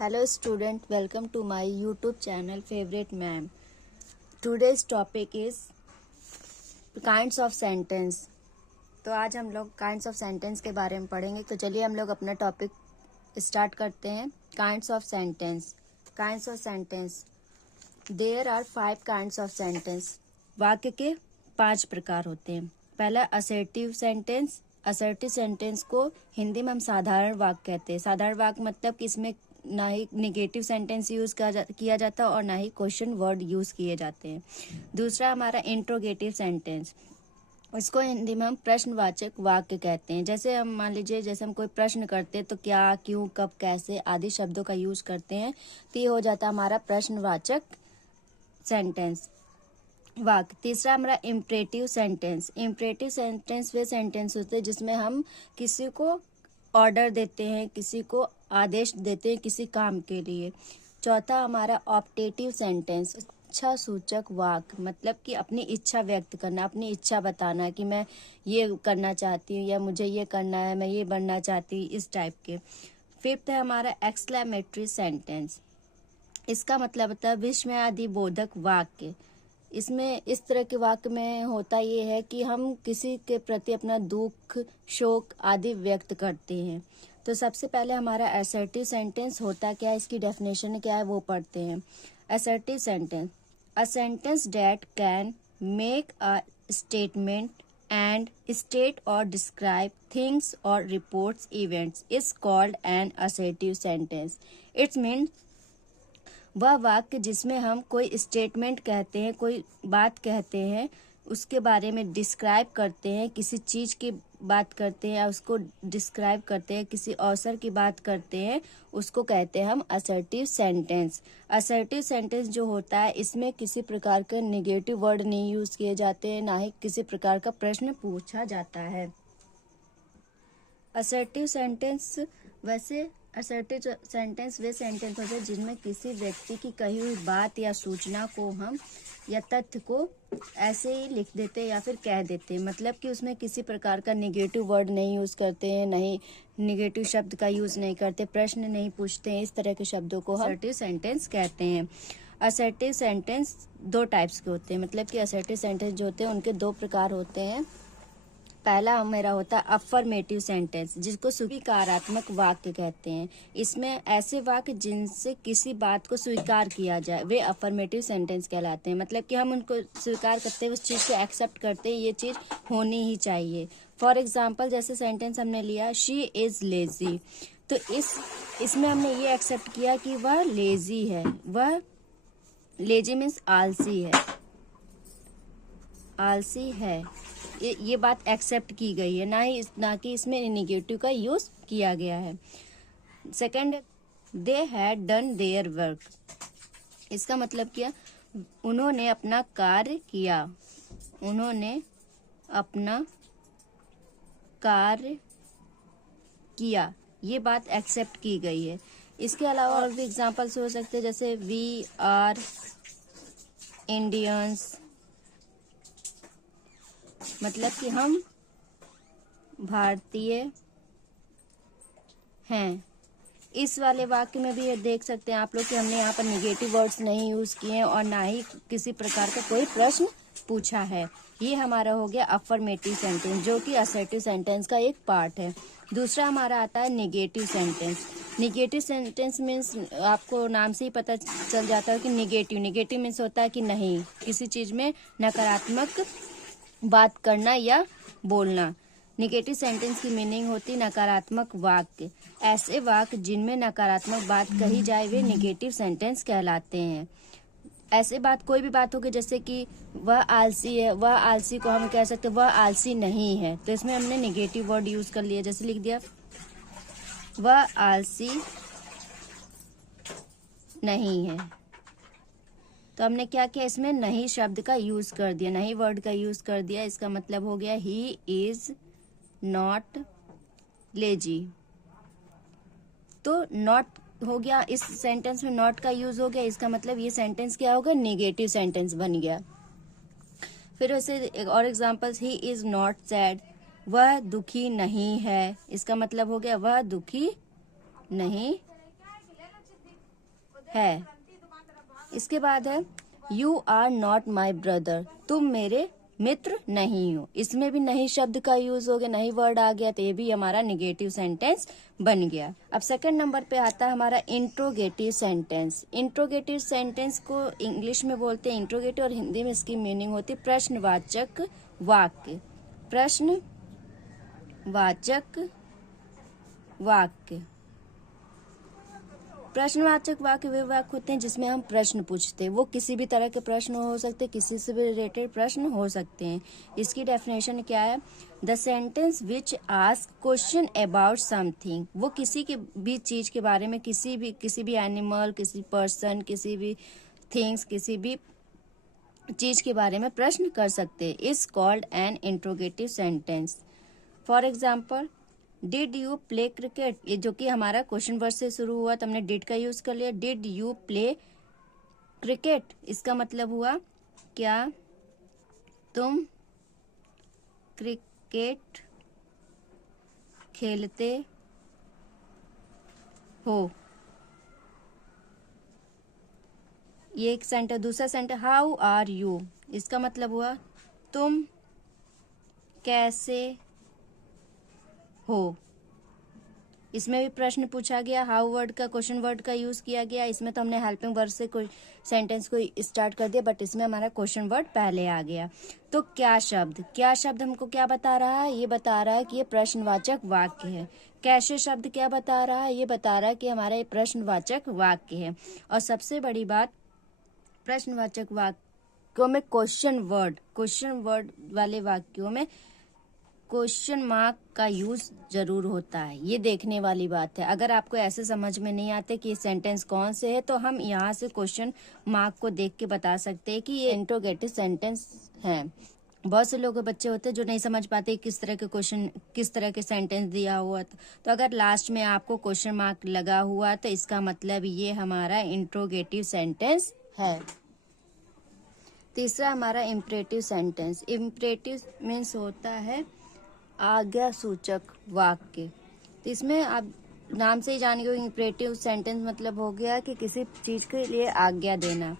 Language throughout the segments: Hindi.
Hello student, welcome to my YouTube channel Favorite Ma'am. Today's topic is kinds of sentence. तो आज हम लोग kinds of sentence के बारे में पढ़ेंगे। तो चलिए हम लोग अपना टॉपिक स्टार्ट करते हैं। kinds of sentence. kinds of sentence. There are 5 kinds of sentence. वाक्य के 5 प्रकार होते हैं। पहला assertive sentence. assertive sentence को हिंदी में हम साधारण वाक्य कहते हैं। साधारण वाक्य मतलब कि इसमें ना ही निगेटिव सेंटेंस यूज किया जाता और ना ही क्वेश्चन वर्ड यूज किए जाते हैं। दूसरा हमारा इंट्रोगेटिव सेंटेंस, इसको हिंदी में हम प्रश्नवाचक वाक्य कहते हैं। जैसे हम मान लीजिए जैसे हम कोई प्रश्न करते हैं तो क्या, क्यों, कब, कैसे आदि शब्दों का यूज करते हैं, तो ये हो जाता है हमारा प्रश्नवाचक सेंटेंस वाक्य। तीसरा हमारा इम्परेटिव सेंटेंस। इम्परेटिव सेंटेंस वे सेंटेंस होते हैं जिसमें हम किसी को ऑर्डर देते हैं, किसी को आदेश देते हैं किसी काम के लिए। चौथा हमारा ऑप्टेटिव सेंटेंस, इच्छा सूचक वाक्य, मतलब कि अपनी इच्छा व्यक्त करना, अपनी इच्छा बताना कि मैं ये करना चाहती हूँ या मुझे ये करना है, मैं ये बनना चाहती हूँ, इस टाइप के। फिफ्थ है हमारा एक्सक्लेमेटरी सेंटेंस, इसका मतलब होता है विस्मयादि बोधक वाक्य। इसमें इस तरह के वाक्य में होता ये है कि हम किसी के प्रति अपना दुख, शोक आदि व्यक्त करते हैं। तो सबसे पहले हमारा असर्टिव सेंटेंस होता क्या है, इसकी डेफिनेशन क्या है वो पढ़ते हैं। Assertive sentence, a sentence that can make a statement and state और डिस्क्राइब थिंग्स और reports events is called N assertive sentence. It's means वह वाक्य जिसमें हम कोई स्टेटमेंट कहते हैं, कोई बात कहते हैं, उसके बारे में डिस्क्राइब करते हैं, किसी चीज़ की बात करते हैं या उसको डिस्क्राइब करते हैं, किसी अवसर की बात करते हैं, उसको कहते हैं हम असर्टिव सेंटेंस। असर्टिव सेंटेंस जो होता है इसमें किसी प्रकार के नेगेटिव वर्ड नहीं यूज किए जाते हैं, ना ही किसी प्रकार का प्रश्न पूछा जाता है। असर्टिव सेंटेंस असर्टिव सेंटेंस वे सेंटेंस होते हैं जिनमें किसी व्यक्ति की कही हुई बात या सूचना को हम या तथ्य को ऐसे ही लिख देते हैं या फिर कह देते हैं, मतलब कि उसमें किसी प्रकार का नेगेटिव वर्ड नहीं यूज करते हैं, नहीं नेगेटिव शब्द का यूज नहीं करते, प्रश्न नहीं पूछते हैं। इस तरह के शब्दों को हम असर्टिव सेंटेंस कहते हैं। असर्टिव सेंटेंस 2 टाइप्स के होते हैं, मतलब कि असर्टिव सेंटेंस जो होते हैं उनके 2 प्रकार होते हैं। पहला मेरा होता है अफर्मेटिव सेंटेंस, जिसको स्वीकारात्मक वाक्य कहते हैं। इसमें ऐसे वाक्य जिनसे किसी बात को स्वीकार किया जाए वे अफर्मेटिव सेंटेंस कहलाते हैं, मतलब कि हम उनको स्वीकार करते हैं, उस चीज़ को एक्सेप्ट करते हैं, ये चीज़ होनी ही चाहिए। फॉर एग्जाम्पल जैसे सेंटेंस हमने लिया शी इज लेजी, तो इसमें हमने ये एक्सेप्ट किया कि वह लेजी है, वह लेजी मीन्स आलसी है, आलसी है, ये बात एक्सेप्ट की गई है, ना कि इसमें नेगेटिव का यूज किया गया है। Second, they had done their work, इसका मतलब क्या, उन्होंने अपना कार्य किया, उन्होंने अपना कार्य किया, ये बात एक्सेप्ट की गई है। इसके अलावा और भी एग्जांपल्स हो सकते हैं, जैसे वी आर इंडियंस, मतलब कि हम भारतीय हैं। इस वाले वाक्य में भी ये देख सकते हैं आप लोग कि हमने यहाँ पर नेगेटिव वर्ड्स नहीं यूज किए हैं और ना ही किसी प्रकार का कोई प्रश्न पूछा है। ये हमारा हो गया अफर्मेटिव सेंटेंस, जो कि असर्टिव सेंटेंस का एक पार्ट है। दूसरा हमारा आता है negative sentence. Negative sentence means आपको नाम से ही पता चल जाता है कि नेगेटिव मीन्स होता है कि नहीं, किसी चीज में नकारात्मक बात करना या बोलना। नेगेटिव सेंटेंस की मीनिंग होती नकारात्मक वाक्य। ऐसे वाक्य जिनमें नकारात्मक बात कही जाए वे नेगेटिव सेंटेंस कहलाते हैं। ऐसे बात कोई भी बात होगी, जैसे कि वह आलसी है, वह आलसी को हम कह सकते हैं वह आलसी नहीं है, तो इसमें हमने नेगेटिव वर्ड यूज कर लिया, जैसे लिख दिया वह आलसी नहीं है, तो हमने क्या किया, इसमें नहीं शब्द का यूज कर दिया, नहीं वर्ड का यूज कर दिया। इसका मतलब हो गया ही इज नॉट लेजी। तो नॉट हो गया, इस सेंटेंस में नॉट का यूज हो गया, इसका मतलब ये सेंटेंस क्या होगा, नेगेटिव सेंटेंस बन गया। फिर उसे एक और examples, he is not sad, वह दुखी नहीं है, इसका मतलब हो गया वह दुखी नहीं है। इसके बाद है you are not my brother, तुम मेरे मित्र नहीं हो। इसमें भी नहीं शब्द का यूज हो गया, नहीं वर्ड आ गया, तो ये भी हमारा निगेटिव सेंटेंस बन गया। अब सेकंड नंबर पे आता है हमारा इंट्रोगेटिव सेंटेंस। इंट्रोगेटिव सेंटेंस को इंग्लिश में बोलते हैं इंट्रोगेटिव, और हिंदी में इसकी मीनिंग होती है प्रश्नवाचक वाक्य। प्रश्नवाचक वाक्य। प्रश्नवाचक वाक्य वे वाक्य होते हैं जिसमें हम प्रश्न पूछते हैं। वो किसी भी तरह के प्रश्न हो सकते हैं, किसी से भी रिलेटेड प्रश्न हो सकते हैं। इसकी डेफिनेशन क्या है? The sentence which ask question about something. वो किसी के भी चीज के बारे में, किसी भी एनिमल, किसी पर्सन, किसी भी थिंग्स, किसी भी चीज के बारे में प्रश्न कर सकते हैं। Is called N interrogative sentence. For example, did you play cricket, ये जो कि हमारा क्वेश्चन वर्ड से शुरू हुआ, तो हमने डिड का यूज कर लिया। डिड यू प्ले क्रिकेट, इसका मतलब हुआ क्या तुम क्रिकेट खेलते हो। ये एक सेंटेंस। दूसरा सेंटेंस, हाउ आर यू, इसका मतलब हुआ तुम कैसे हो। इसमें भी प्रश्न पूछा गया, हाउ वर्ड का, क्वेश्चन वर्ड का यूज किया गया। इसमें तो हमने हेल्पिंग वर्ड से कोई सेंटेंस को स्टार्ट कर दिया, बट इसमें हमारा क्वेश्चन वर्ड पहले आ गया। तो क्या शब्द हमको क्या बता रहा है? ये बता रहा है कि ये प्रश्नवाचक वाक्य है। कैसे शब्द क्या बता रहा है? ये बता रहा है कि हमारा ये प्रश्नवाचक वाक्य है। और सबसे बड़ी बात, प्रश्नवाचक वाक्यों में क्वेश्चन वर्ड वाले वाक्यों में क्वेश्चन मार्क का यूज जरूर होता है। ये देखने वाली बात है। अगर आपको ऐसे समझ में नहीं आते कि ये सेंटेंस कौन से है, तो हम यहाँ से क्वेश्चन मार्क को देख के बता सकते हैं कि ये इंट्रोगेटिव सेंटेंस है। बहुत से लोग बच्चे होते हैं जो नहीं समझ पाते किस तरह के क्वेश्चन, किस तरह के सेंटेंस दिया हुआ। तो अगर लास्ट में आपको क्वेश्चन मार्क लगा हुआ, तो इसका मतलब ये हमारा इंट्रोगेटिव सेंटेंस है। तीसरा हमारा इम्परेटिव सेंटेंस। इम्परेटिव मीन्स होता है आज्ञा सूचक वाक्य। तो इसमें आप नाम से ही जानेंगे, इम्परेटिव सेंटेंस मतलब हो गया कि किसी चीज के लिए आज्ञा देना।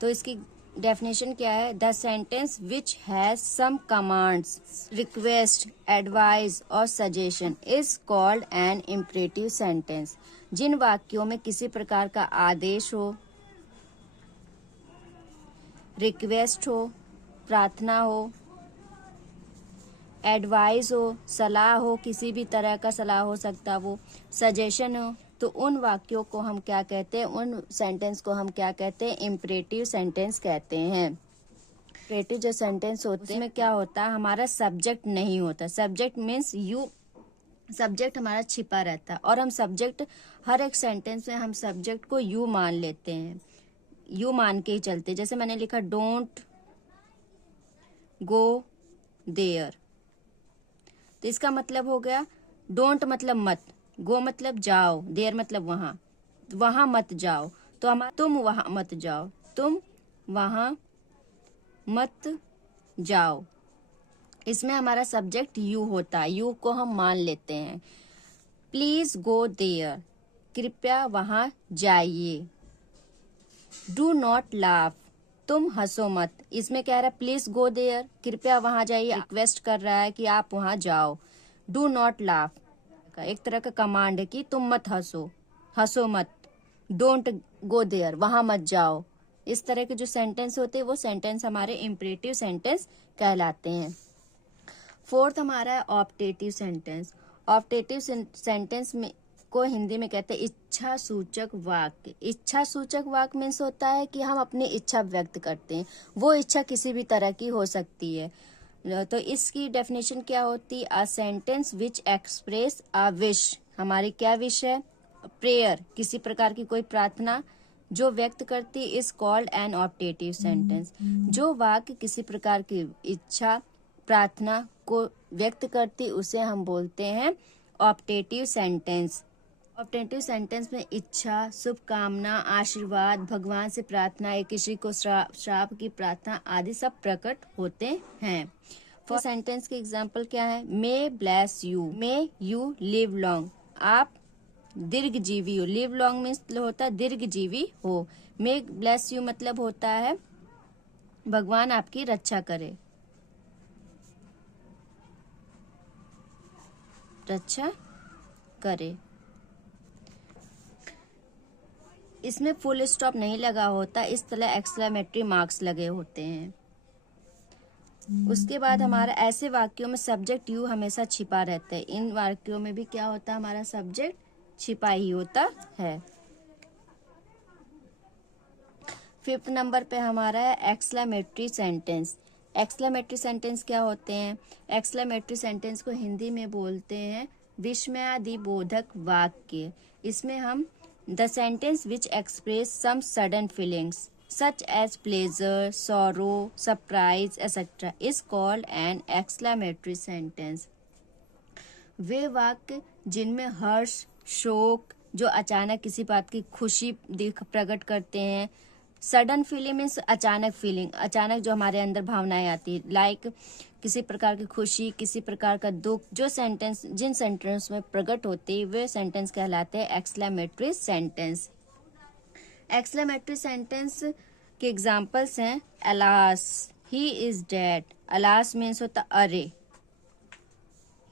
तो इसकी डेफिनेशन क्या है? The sentence which has some commands, request, advice और suggestion is called an imperative sentence. जिन वाक्यों में किसी प्रकार का आदेश हो, रिक्वेस्ट हो, प्रार्थना हो, एडवाइस हो, सलाह हो, किसी भी तरह का सलाह हो सकता वो, सजेशन हो, तो उन वाक्यों को हम क्या कहते हैं? उन सेंटेंस को हम क्या कहते हैं? इम्परेटिव सेंटेंस कहते हैं। इम्परेटिव जो सेंटेंस होते हैं, उसमें क्या होता है? हमारा सब्जेक्ट नहीं होता। सब्जेक्ट मीन्स यू, सब्जेक्ट हमारा छिपा रहता है, और हम सब्जेक्ट हर एक सेंटेंस में हम सब्जेक्ट को यू मान लेते हैं, यू मान के ही चलते। जैसे मैंने लिखा डोंट गो देयर, तो इसका मतलब हो गया डोंट मतलब मत, गो मतलब जाओ, देयर मतलब वहां मत जाओ। तो हम तुम वहां मत जाओ, तुम वहां मत जाओ। इसमें हमारा सब्जेक्ट यू होता है, यू को हम मान लेते हैं। प्लीज गो देयर, कृपया वहां जाइए। डू नॉट लाफ, तुम हंसो मत। इसमें कह रहा है प्लीज गो देयर, कृपया वहां जाइए, रिक्वेस्ट कर रहा है कि आप वहां जाओ। डू नॉट लाफ एक तरह का कमांड है कि तुम मत हंसो मत। डोंट गो देयर, वहां मत जाओ। इस तरह के जो सेंटेंस होते हैं वो सेंटेंस हमारे इम्परेटिव सेंटेंस कहलाते हैं। फोर्थ हमारा है ऑप्टेटिव सेंटेंस। ऑप्टेटिव सेंटेंस में को हिंदी में कहते हैं इच्छा सूचक वाक्य। इच्छा सूचक वाक्य मीन्स होता है कि हम अपनी इच्छा व्यक्त करते हैं। वो इच्छा किसी भी तरह की हो सकती है। तो इसकी डेफिनेशन क्या होती है? A sentence which express a wish, हमारी क्या विश है? प्रेयर, किसी प्रकार की कोई प्रार्थना जो व्यक्त करती is called N optative sentence. जो वाक्य किसी प्रकार की इच्छा, प्रार्थना को व्यक्त करती उसे हम बोलते हैं ऑप्टेटिव सेंटेंस। ऑप्टेटिव सेंटेंस में इच्छा, शुभकामना, आशीर्वाद, भगवान से प्रार्थना या किसी को श्राप की प्रार्थना आदि सब प्रकट होते हैं। फॉर सेंटेंस के एग्जाम्पल क्या है? May bless you, may you live long, आप दीर्घजीवी हो। लिव लॉन्ग मीन्स होता है दीर्घजीवी हो। मे ब्लेस यू मतलब होता है भगवान आपकी रक्षा करे, रक्षा करे। इसमें फुल स्टॉप नहीं लगा होता, इस तरह एक्सक्लेमेटरी मार्क्स लगे होते हैं। उसके बाद हमारा ऐसे वाक्यों में सब्जेक्ट यू हमेशा छिपा रहता है। इन वाक्यों में भी क्या होता है, हमारा सब्जेक्ट छिपा ही होता है। 5th नंबर पे हमारा है एक्सक्लेमेटरी सेंटेंस। एक्सक्लेमेटरी सेंटेंस क्या होते हैं? एक्सक्लेमेटरी सेंटेंस को हिंदी में बोलते हैं विस्मयादिबोधक वाक्य। इसमें हम the sentence which express some sudden feelings such as pleasure, sorrow, surprise, etc. is called an exclamatory sentence. वे वाक्य जिनमें हर्ष, शोक, जो अचानक किसी बात की खुशी प्रकट करते हैं। सडन फीलिंग मीन्स अचानक फीलिंग, अचानक जो हमारे अंदर भावनाएं आती है, लाइक किसी प्रकार की खुशी, किसी प्रकार का दुख, जो सेंटेंस जिन सेंटेंस में प्रकट होते हैं वे सेंटेंस कहलाते हैं एक्सक्लेमेटरी सेंटेंस। एक्सक्लेमेटरी सेंटेंस के एग्जाम्पल्स हैं alas, he is dead. Alas means होता अरे,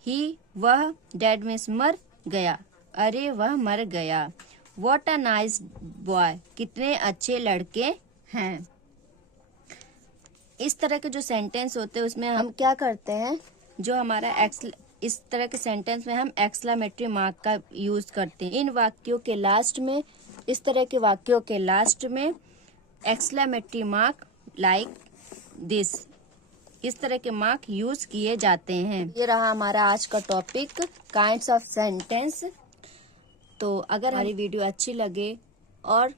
ही वह, डेड मीन्स मर गया, अरे वह मर गया। व्हाट अ नाइस बॉय, कितने अच्छे लड़के हैं। इस तरह के जो सेंटेंस होते हैं उसमें हम क्या करते हैं, जो हमारा इस तरह के सेंटेंस में हम एक्सक्लेमेटरी मार्क का यूज करते हैं। इन वाक्यों के लास्ट में, इस तरह के वाक्यों के लास्ट में एक्सक्लेमेटरी मार्क लाइक दिस, इस तरह के मार्क यूज किए जाते हैं। ये रहा हमारा आज का टॉपिक काइंड्स ऑफ सेंटेंस। तो अगर हमारी वीडियो अच्छी लगे और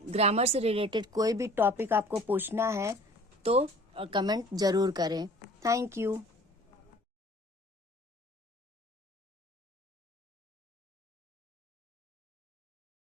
ग्रामर से रिलेटेड कोई भी टॉपिक आपको पूछना है तो कमेंट जरूर करें। Thank you.